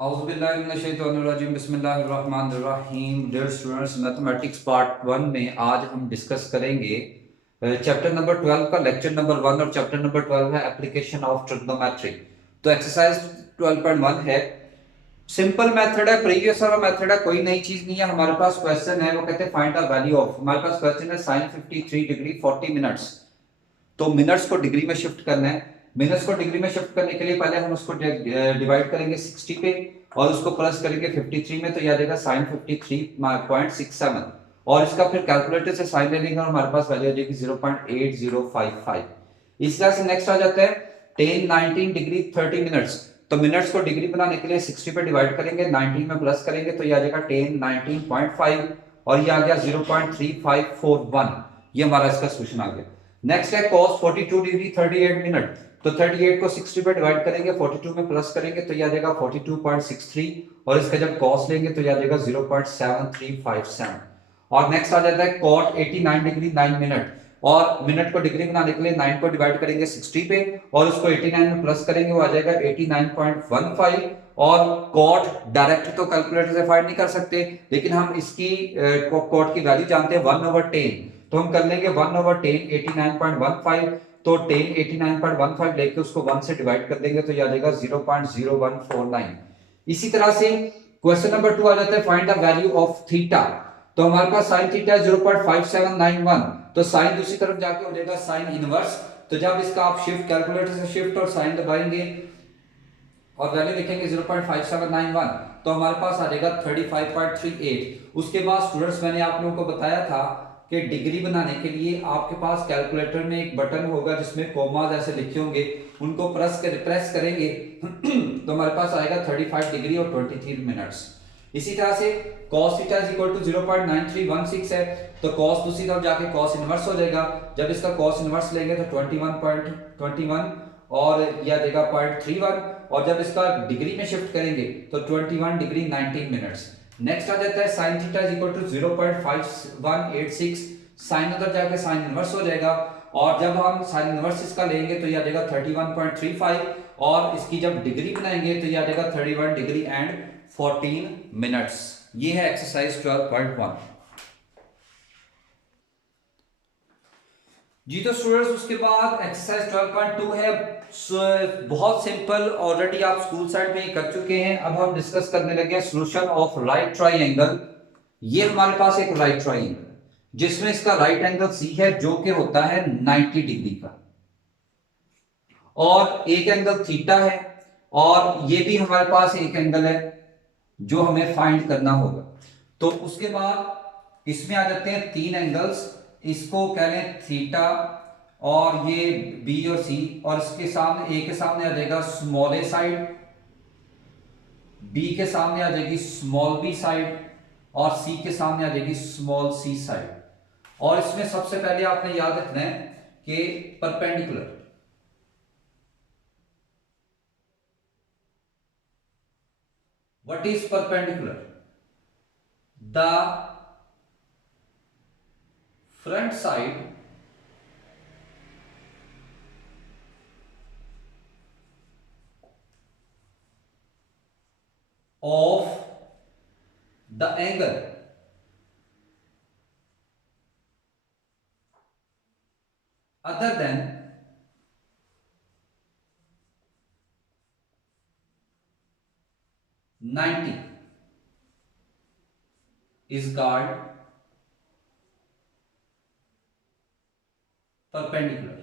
औज़ुबिल्लाहिमिनश्शैतानिर्रजीम बिस्मिल्लाहिर्रहमानिर्रहीम। Dear students, mathematics part 1 में आज हम डिस्कस करेंगे चैप्टर नंबर 12 का लेक्चर नंबर 1 और चैप्टर नंबर 12 है एप्लीकेशन ऑफ ट्रिग्नोमेट्री। तो एक्सरसाइज 12.1 है, सिंपल मेथड है, प्रीवियस वाला मेथड है, कोई नई चीज नहीं है। हमारे पास क्वेश्चन है, वो कहते हैं फाइंड द वैल्यू ऑफ। हमारे पास क्वेश्चन है sin 53 डिग्री 40 मिनट्स। तो मिनट्स को डिग्री में शिफ्ट करना है। मिनट्स को डिग्री में शिफ्ट करने के लिए पहले हम उसको डिवाइड करेंगे 60 पे और उसको प्लस करेंगे 53 में, तो यह आ जाएगा sin 53.67। और इसका फिर कैलकुलेटर से साइन ले लेंगे और हमारे पास वैल्यू आ जाएगी 0.8055। इस तरह से नेक्स्ट आ जाता है tan 19 डिग्री 30 मिनट्स। तो मिनट्स को डिग्री बनाने के लिए 60 पे डिवाइड करेंगे, 19 में प्लस करेंगे, तो ये आ जाएगा tan 19.5 और ये आ गया 0.3541। ये हमारा इसका सोल्यूशन आ गया। नेक्स्ट है cos 42 डिग्री 38 मिनट। तो 38 को 60 पे डिवाइड करेंगे, 42 में प्लस करेंगे, तो ये आ जाएगा 42.63 और इसका जब cos लेंगे तो ये आ जाएगा 0.7357। और नेक्स्ट आ जाता है cot 89 डिग्री 9 मिनट। और मिनट को डिग्री बनाने के लिए 9 को डिवाइड करेंगे 60 पे और उसको 89 में प्लस करेंगे, वो आ जाएगा 89.15। और cot डायरेक्ट तो कैलकुलेटर से फाइंड नहीं कर सकते, लेकिन हम इसकी cot की वैल्यू जानते हैं 1/10। तो हम कर लेंगे 1/10 89.15। तो 10 89.15 लेके उसको 1 से डिवाइड कर देंगे, तो ये आ जाएगा 0.0149। इसी तरह से क्वेश्चन नंबर 2 आ जाता है find the value of theta. तो हमारे पास sin थीटा 0.5791। तो साइन दूसरी तरफ जाके हो जाएगा साइन इनवर्स। तो जब इसका आप शिफ्ट कैलकुलेटर से शिफ्ट और साइन दबाएंगे और वैल्यू लिखेंगे 0.5791, तो हमारे पास आ जाएगा 35.38। उसके बाद स्टूडेंट्स, मैंने आप लोगों को बताया था कि डिग्री बनाने के लिए आपके पास कैलकुलेटर में एक बटन होगा जिसमें कोमास ऐसे लिखे होंगे, उनको प्रेस करेंगे तो हमारे पास आएगा 35 डिग्री और 23 मिनट्स। इसी तरह से cos theta is equal to 0.9316 है, तो cos दूसरी तरफ जाके cos इनवर्स हो जाएगा। जब इसका cos इनवर्स लेंगे तो 21.21 और यह देगा 0.31। और जब इसका डिग्री में शिफ्ट करेंगे तो 21 डिग्री 19 मिनट्स। नेक्स्ट आ जाता है sin theta is equal to 0.5186। Sine उधर जाके साइन इनवर्स हो जाएगा और जब हम साइन इनवर्स इसका लेंगे तो यह आ जाएगा 31.35 और इसकी जब डिग्री बनाएंगे तो यह आ जाएगा 31 डिग्री एंड 14 मिनट्स। ये है एक्सरसाइज 12.1। जी तो स्टूडेंट्स, उसके बाद एक्सरसाइज 12.2 है, बहुत सिंपल, ऑलरेडी आप स्कूल साइड में कर चुके हैं। अब हम डिस्कस करने लगे हैं सोल्यूशन ऑफ राइट ट्राइंगल। ये हमारे पास एक राइट ट्राइंगल जिसमें इसका राइट एंगल सी है जो कि होता है 90 डिग्री का, और एक एंगल थीटा है, और ये भी हमारे पास एक एंगल है जो हमें फाइंड करना होगा। तो उसके बाद इसमें आ जाते हैं तीन एंगल्स, इसको कह लें थीटा और ये बी और सी, और इसके सामने ए के सामने आ जाएगा स्मॉल ए साइड, बी के सामने आ जाएगी स्मॉल बी साइड और सी के सामने आ जाएगी स्मॉल सी साइड। और इसमें सबसे पहले आपने याद रखना है कि perpendicular, what is perpendicular? The front side of the angle other than 90 is called perpendicular.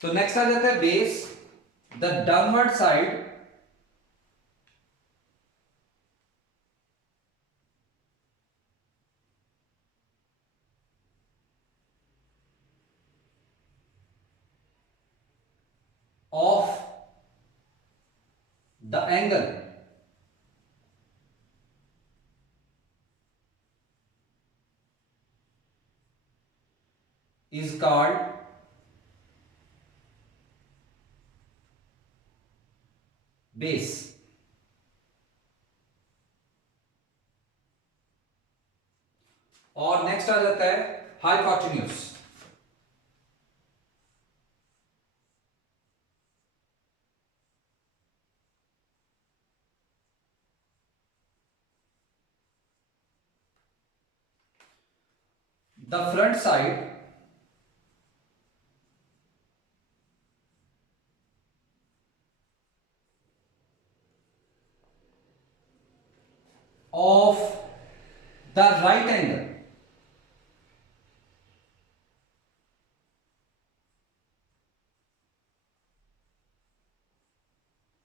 तो नेक्स्ट आ जाता है base, the downward side of the angle is called base. आ जाता है hypotenuse. The front side of the right angle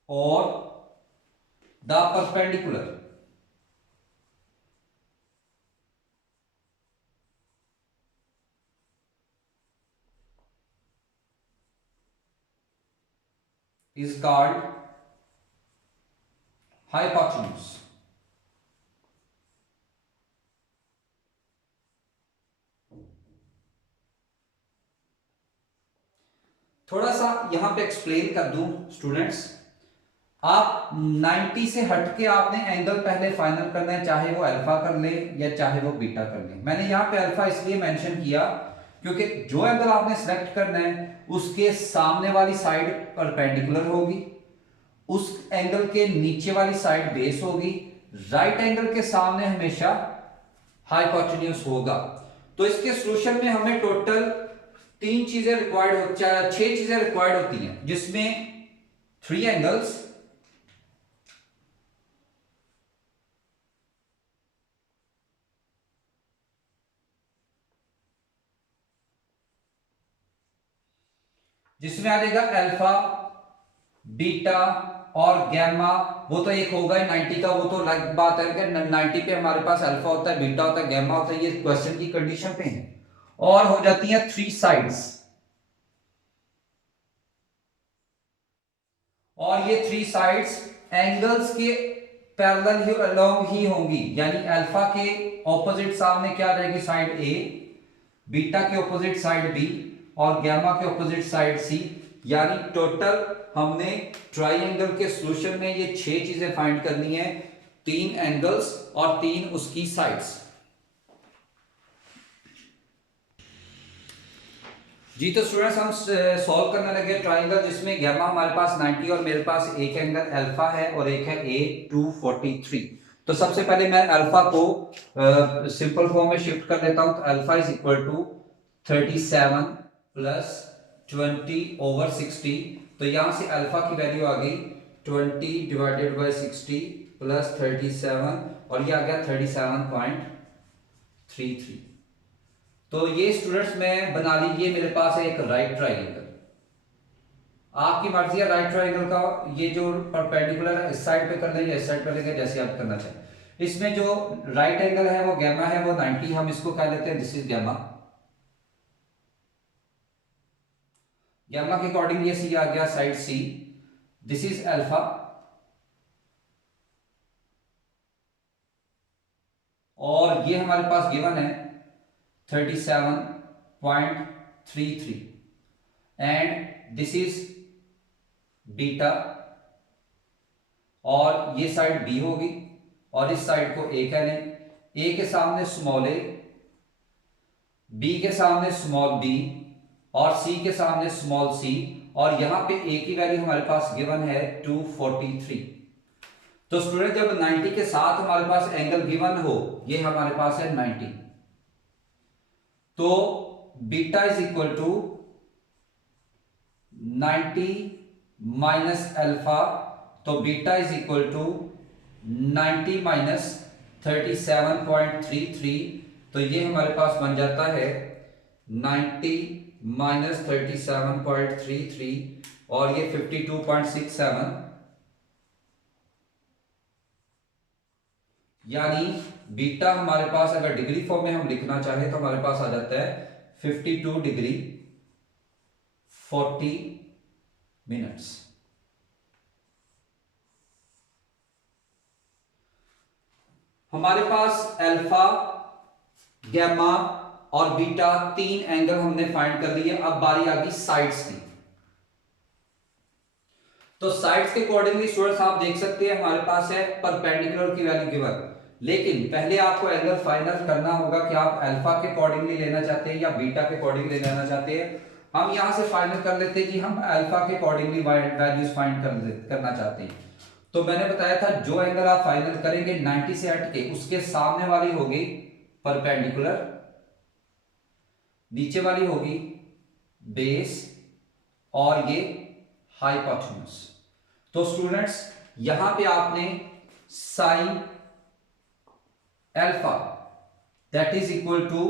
or the perpendicular is called hypotenuse। थोड़ा सा यहां पे explain कर दूं स्टूडेंट्स, आप 90 से हटके आपने एंगल पहले फाइनल करना है, चाहे वो अल्फा कर ले या चाहे वो बीटा कर ले। मैंने यहां पे अल्फा इसलिए मेंशन किया क्योंकि जो एंगल आपने सेलेक्ट करना है उसके सामने वाली साइड परपेंडिकुलर होगी, उस एंगल के नीचे वाली साइड बेस होगी, राइट एंगल के सामने हमेशा हाइपोटेन्यूज होगा। तो इसके सॉल्यूशन में हमें टोटल 3 चीजें रिक्वायर्ड होती है, 6 चीजें रिक्वायर्ड होती हैं, जिसमें 3 एंगल्स, जिसमें आ जाएगा अल्फा, बीटा और गैमा। वो तो एक होगा ही 90 का, वो तो अलग बात है कि 90 पे हमारे पास अल्फा होता है, बीटा होता है, गैमा होता है, ये क्वेश्चन की कंडीशन पे है। और हो जाती है 3 साइड्स, और ये 3 साइड्स एंगल्स के पैरेलल ही अलोंग ही होंगी, यानी अल्फा के ऑपोजिट सामने क्या आ जाएगी, साइड ए, बीटा के ऑपोजिट साइड बी और गैमा के ऑपोजिट साइड सी। यानी टोटल हमने ट्राइंगल के सॉल्यूशन में ये 6 चीजें फाइंड करनी है, 3 एंगल्स और 3 उसकी साइड्स। जी तो स्टूडेंट्स हम सॉल्व करने लगे ट्राइंगल जिसमें गैमा हमारे पास 90 और मेरे पास एक एंगल अल्फा है और एक है A243। तो सबसे पहले मैं अल्फा को सिंपल फॉर्म में शिफ्ट कर लेता हूं। तो alpha is equal to 37 plus 20/60। तो यहां से अल्फा की वैल्यू आ गई 20 डिवाइडेड बाय 60 प्लस 37 और ये आ गया 37.33। तो ये स्टूडेंट्स में बना लीजिए, मेरे पास है एक राइट ट्राइंगल। आपकी मर्जी है राइट ट्राइंगल का, ये जो परपेंडिकुलर है इस साइड पे कर लेंगे, इस साइड पे लेंगे, जैसे आप करना चाहें। इसमें जो राइट एंगल है वो गैमा है, वो 90, हम इसको कह लेते हैं दिस इज गैमा। गैमा के अकॉर्डिंग ये सी आ गया side C, this is alpha और ये हमारे पास गिवन है 37.33 एंड दिस इज बीटा और ये साइड बी होगी और इस साइड को ए कह लें। ए के सामने स्मॉल ए, बी के सामने स्मॉल बी और सी के सामने स्मॉल सी, और यहां पे ए की वैल्यू हमारे पास गिवन है 243। तो स्टूडेंट जब 90 के साथ हमारे पास एंगल गिवन हो, ये हमारे पास है 90, तो beta is equal to 90 minus alpha. तो beta is equal to 90 minus 37.33। तो ये हमारे पास बन जाता है 90 माइनस 37.33 और ये 52.67, यानी बीटा हमारे पास अगर डिग्री फॉर्म में हम लिखना चाहें तो हमारे पास आ जाता है 52 डिग्री 40 मिनट्स। हमारे पास अल्फा, गैमा और बीटा 3 एंगल हमने फाइंड कर लिए। अब बारी आ गई साइड्स की। तो साइड्स के अकॉर्डिंगली स्टूडेंट्स आप देख सकते हैं हमारे पास है परपेंडिकुलर की वैल्यू गिवन लेकिन पहले आपको एंगल फाइनल करना होगा कि आप अल्फा के अकॉर्डिंगली लेना चाहते हैं या बीटा के अकॉर्डिंगली लेना चाहते हैं। हम यहां से फाइनल कर लेते हैं कि हम अल्फा के अकॉर्डिंगली वैल्यूज फाइंड करना चाहते हैं। तो मैंने बताया था जो एंगल आप फाइनल करेंगे 90 से हट के, उसके सामने वाली होगी परपेंडिकुलर, नीचे वाली होगी बेस और ये हाइपोटेन्यूज। तो स्टूडेंट्स यहां पे आपने sine alpha that is equal to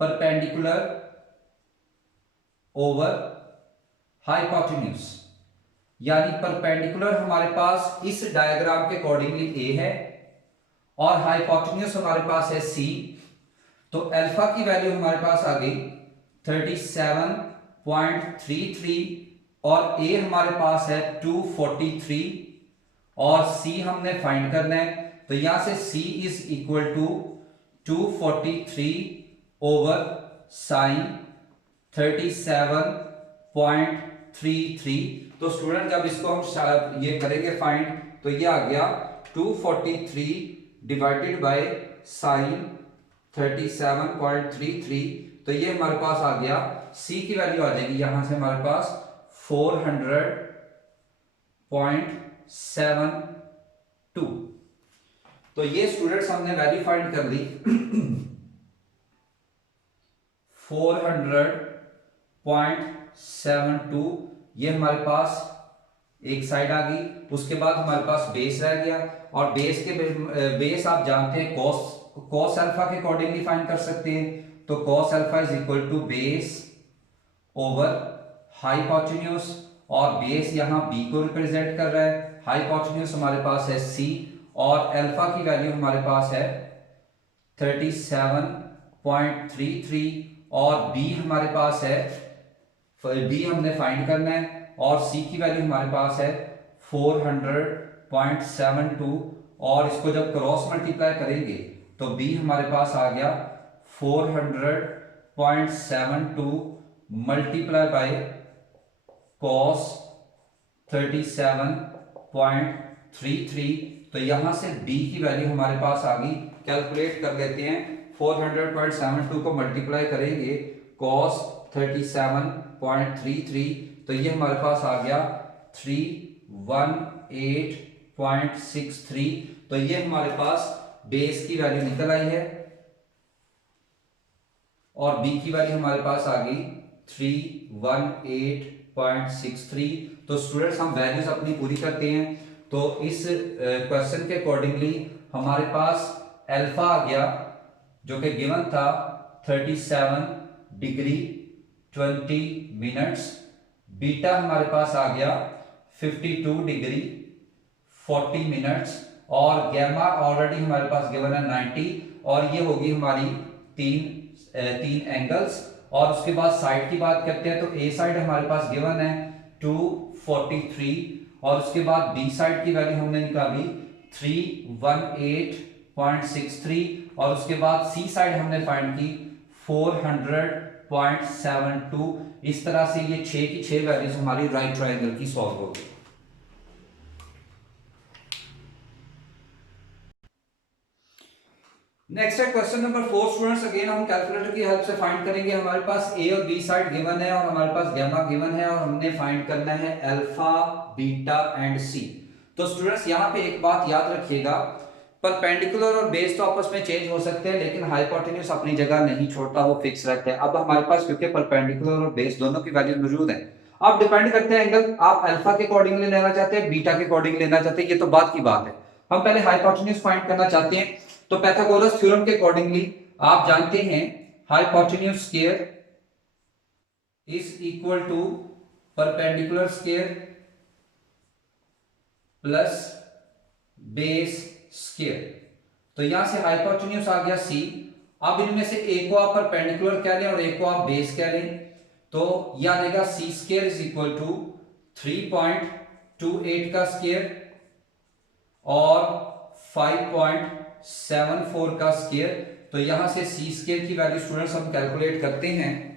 perpendicular over hypotenuse, यानी परपेंडिकुलर हमारे पास इस डायग्राम के अकॉर्डिंगली ए है और हाइपोटेन्यूज हमारे पास है सी। तो अल्फा की वैल्यू हमारे पास आ गई 37.33 और ए हमारे पास है 243 और सी हमने फाइंड करना है। तो यहां से C is equal to 243 over sine 37.33। तो स्टूडेंट जब इसको हम ये करेंगे फाइंड, तो ये आ गया 243 डिवाइडेड बाय साइन 37.33। तो ये हमारे पास आ गया, सी की वैल्यू आ जाएगी यहां से हमारे पास 400.72। तो ये स्टूडेंट्स हमने वैल्यू फाइंड कर ली 400.72। ये हमारे पास एक साइड आ गई। उसके बाद हमारे पास बेस रह गया और बेस आप जानते हैं कॉस अल्फा के अकॉर्डिंगली फाइंड कर सकते हैं। तो cos alpha is equal to base over hypotenuse और बेस यहां बी को रिप्रेजेंट कर रहा है, हाइपोटेन्यूज हमारे पास है सी और अल्फा की वैल्यू हमारे पास है 37.33 और बी हमारे पास है, बी हमने फाइंड करना है और सी की वैल्यू हमारे पास है 400.72 और इसको जब क्रॉस मल्टीप्लाई करेंगे तो बी हमारे पास आ गया 400.72 मल्टीप्लाई बाय कॉस 37.33। तो यहां से बी की वैल्यू हमारे पास आ गई, कैलकुलेट कर लेते हैं। 400.72 को मल्टीप्लाई करेंगे कॉस 37.33, तो ये हमारे पास आ गया 318.63। तो ये हमारे पास बेस की वैल्यू निकल आई है और बी की वैल्यू हमारे पास आ गई 318.63। तो स्टूडेंट्स हम वैल्यूज अपनी पूरी करते हैं। तो इस क्वेश्चन के अकॉर्डिंगली हमारे पास अल्फा आ गया जो कि गिवन था 37 डिग्री 20 मिनट्स, बीटा हमारे पास आ गया 52 डिग्री 40 मिनट्स और गैमा ऑलरेडी हमारे पास गिवन है 90 और ये होगी हमारी तीन एंगल्स। और उसके बाद साइड की बात करते हैं तो ए साइड हमारे पास गिवन है 243 और उसके बाद बी साइड की वैल्यू हमने निकाली 318.63 और उसके बाद सी साइड हमने फाइंड की 400.72। इस तरह से ये 6 की 6 वैल्यूज हमारी राइट ट्रायंगल की सॉल्व होगी। नेक्स्ट है क्वेश्चन नंबर 4 स्टूडेंट्स। अगेन हम कैलकुलेटर की हेल्प से फाइंड करेंगे। हमारे पास ए और बी साइड गिवन है और हमारे पास गैमा गिवन है और हमने फाइंड करना है अल्फा बीटा एंड सी। तो स्टूडेंट्स यहाँ पे एक बात याद रखिएगा, परपेंडिकुलर और बेस तो आपस में चेंज हो सकते हैं लेकिन हाइपोटेन्यूज अपनी जगह नहीं छोड़ता, वो फिक्स रहते हैं। अब हमारे पास क्योंकि परपेंडिकुलर और बेस दोनों की वैल्यू मौजूद है, अब डिपेंड करते हैं एंगल आप अल्फा के अकॉर्डिंगली लेना चाहते हैं बीटा के अकॉर्डिंग लेना चाहते हैं, ये तो बात की बात है। हम पहले हाइपोटेन्यूज फाइंड करना चाहते हैं। तो पाइथागोरस थ्योरम के अकॉर्डिंगली आप जानते हैं hypotenuse square is equal to perpendicular square plus base square. तो यहां से हाइपोटेन्यूज आ गया सी। अब इनमें से एक को आप परपेंडिकुलर कह लें और एक को आप बेस कह लें, तो यह आ जाएगा सी स्क्वायर इज इक्वल टू 3.28 का स्क्वायर और 5.74 का स्क्वायर। तो यहां से सी स्क्वायर की वैल्यू स्टूडेंट्स हम कैलकुलेट करते हैं।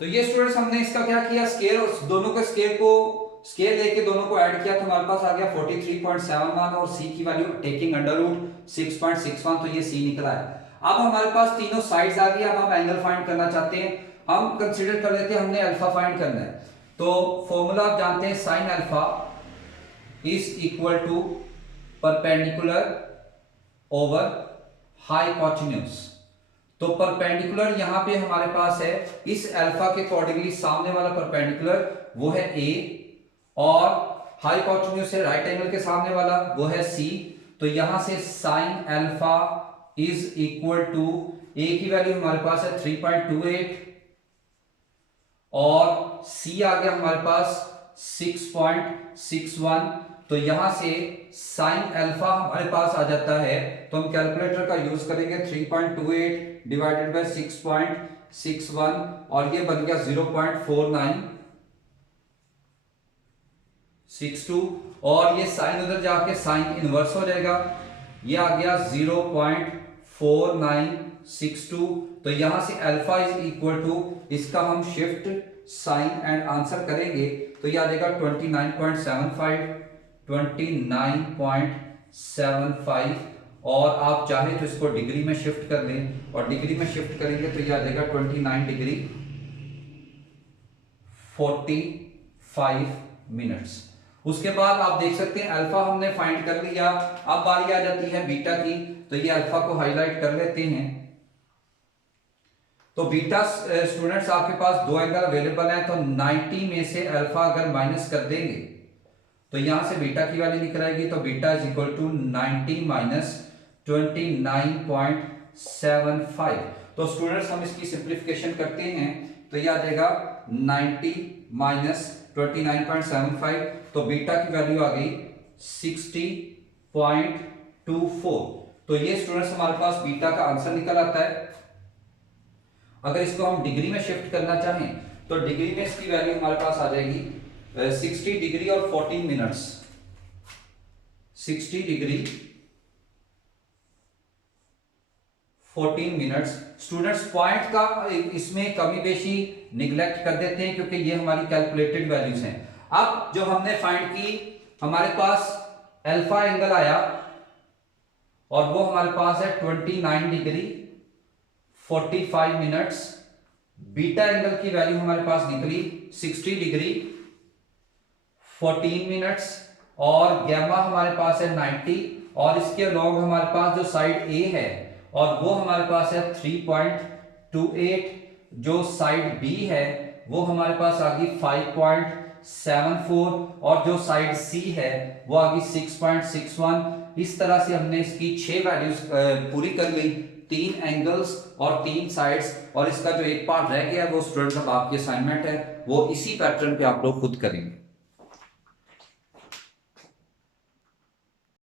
तो ये स्टूडेंट्स हमने इसका क्या किया, स्क्वायर, दोनों के स्क्वायर को स्केल लेके दोनों को ऐड किया तो हमारे पास आ गया 43.71 और सी की वैल्यू टेकिंग अंडर रूट 6.61, तो ये सी निकला है। अब हमारे पास तीनों साइड्स आ गई, अब हम एंगल फाइंड करना चाहते हैं। हम कंसीडर कर लेते हैं हमने अल्फा फाइंड करना है, तो फॉर्मूला आप जानते हैं sine alpha is equal to perpendicular over hypotenuse. तो परपेंडिकुलर यहां पे हमारे पास है, इस अल्फा के अकॉर्डिंगली सामने वाला परपेंडिकुलर वो है ए, और हाइपोटेन्यूज है राइट एंगल के सामने वाला वो है सी। तो यहां से sine alpha is equal to A की वैल्यू हमारे पास है 3.28 और सी आ गया हमारे पास 6.61। तो यहां से साइन अल्फा हमारे पास आ जाता है, तो हम कैलकुलेटर का यूज करेंगे 3.28 डिवाइडेड बाय 6.61 और ये बन गया 0.4962 और ये साइन उधर जाके साइन इनवर्स हो जाएगा, ये आ गया 0.4962। तो यहां से अल्फा इज इक्वल टू, इसका हम शिफ्ट साइन एंड आंसर करेंगे तो ये आ जाएगा 29.75 और आप चाहे तो इसको डिग्री में शिफ्ट कर लें और डिग्री में शिफ्ट करेंगे तो ये आ जाएगा 29 डिग्री 45 मिनट्स। उसके बाद आप देख सकते हैं अल्फा हमने फाइंड कर लिया, अब बारी आ जाती है बीटा की, तो ये अल्फा को हाईलाइट कर लेते हैं। तो बीटा स्टूडेंट्स आपके पास दो एंगल अवेलेबल है, तो 90 में से अल्फा अगर माइनस कर देंगे तो यहां से बीटा की वैल्यू निकल आएगी, तो beta is equal to 90 minus 29.75। तो स्टूडेंट्स हम इसकी सिंप्लीफिकेशन करते हैं तो ये आ जाएगा 90 माइनस 29.75, तो बीटा की वैल्यू आ गई 60.24। तो ये स्टूडेंट्स हमारे पास बीटा का आंसर निकल आता है। अगर इसको हम डिग्री में शिफ्ट करना चाहें तो डिग्री में इसकी वैल्यू हमारे पास आ जाएगी 60 डिग्री और 14 minutes. 60 degree 14 minutes. Students point का इसमें कमी बेशी निगलेक्ट कर देते हैं क्योंकि ये हमारी कैलकुलेटेड वैल्यूज हैं। अब जो हमने फाइंड की, हमारे पास अल्फा एंगल आया और वो हमारे पास है 29 डिग्री 45 मिनट्स। बीटा एंगल की वैल्यू हमारे पास निकली 60 डिग्री 14 मिनट्स और गैमा हमारे पास है 90 और इसके लॉन्ग हमारे पास जो साइड ए है और वो हमारे पास है 3.28, जो साइड बी है वो हमारे पास आ गई 5.74 और जो साइड सी है वो आ गई 6.61। इस तरह से हमने इसकी 6 वैल्यूज पूरी कर ली, 3 एंगल्स और 3 साइड्स, और इसका जो एक पार्ट रह गया है वो स्टूडेंट्स अब आपकी असाइनमेंट है, वो इसी पैटर्न पे आप लोग खुद करेंगे।